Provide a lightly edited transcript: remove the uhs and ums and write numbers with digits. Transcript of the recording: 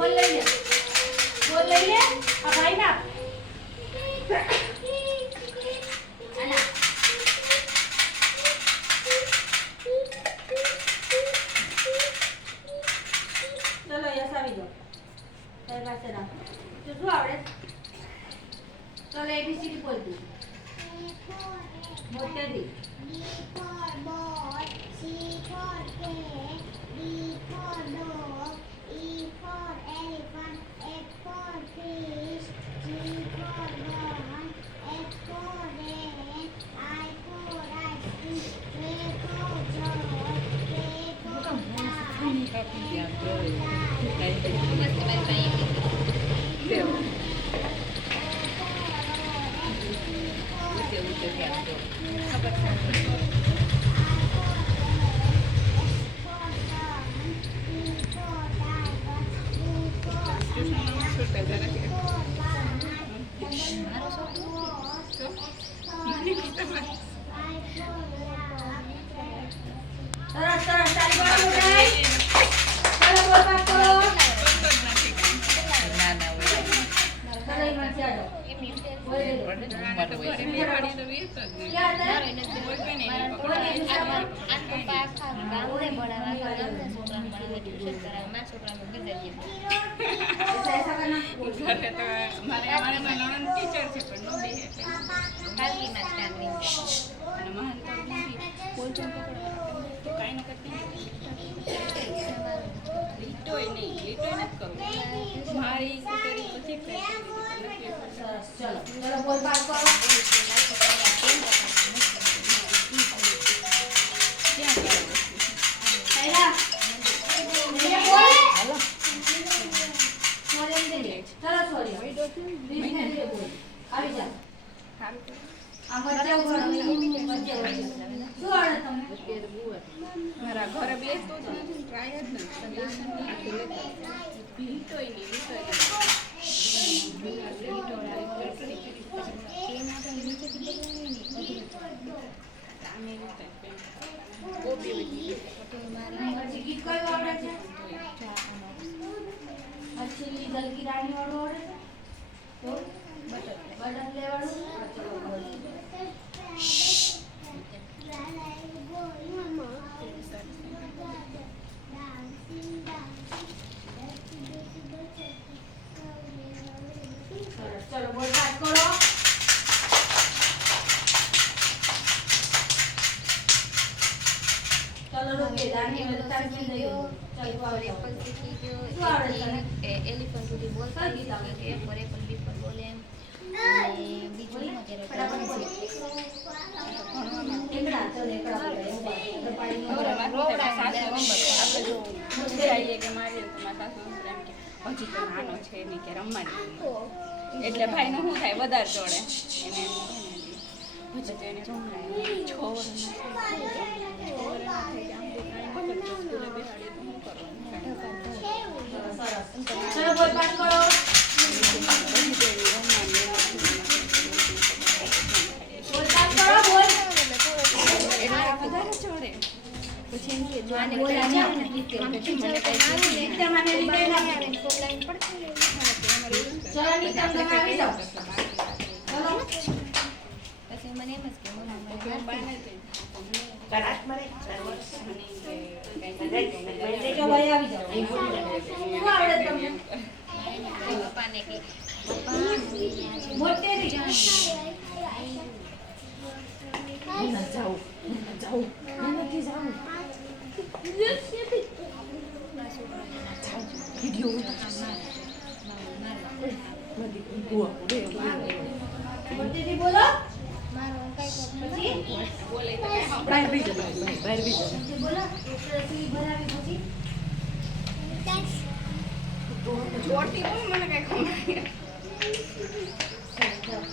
બોલ લઈ લે આ ભાઈ ના ચલો યસ આવી જાઓ તારી પાસે રાખો તો શું આવડે ચલો એબીસીડી બોલ દે મોટેથી B for ball, C for cat, D for dog, E for elephant, F for fish, G for gun, H for rat, I for ice cream, K for joy, K for સરસ સરસ તારી પાસે જાય ચલો બોલ pass કરો ના ના ચલો એમાં ચાલો બોલ દે ચલો ચલો બોલ પાસ કરો પહેલા બોલ હાલો સોરી દે ચલો સોરી બીજને દે બોલ આવી જા આ વચ્ચે ઉભો વચ્ચે શું આવડે તમને મારા ઘરે બેસતો જ નથી ટ્રાય જ નથી લીટોય નહીં પછી ગીત કયું આવડે છે પછી લીધલ કી રાણી વાળું આવડે છે તો બટન લેવાનું ચલો બોલ પાસ કરો ચલો રોકે દાની વધતા જ નહીં ચલો આવડે એપલ શીખી ગયો શું આવડે તને એલિફન્ટ સુધી બોલતા કઈ ગીત આવડે? એ ફોર એપલ બી ફોર બોલે એમ અને બીજું એમાં ફટાફટ બોલ એકડા ચલો એકડા બોલે તો આપણે જો જઈએ કે મારી તમારા સાસુ એમ કે હજી તો નાનો છે નહીં કે રમવાની એટલે ભાઈને શું થાય વધારે જોડે એને હજી તો એને રમાય છોડ ચલો બોલ પાસ કરો બોલ પાસ કરો બોલ વધારે જોડે પછી એમ કે જો આને બોલ બોલા જાઓ જાવ ને ને ગીત મને ગાઓ. કઈ એકદમ આને રીપેર ના કરે. ચલો નીકળ તમે આવી જાઓ ચલો પછી મને એમ જ કે મમ્મી મને ચલો અહીં આવી જાઓ શું આવડે તમને પપ્પાને કે મોટેથી મોટેથી બોલો મારો પછી બોલે તો પછી બોલો રસોઈ બનાવી પછી જોડતી બોલ મને કઈ ખબર ચાલો, ચાલો.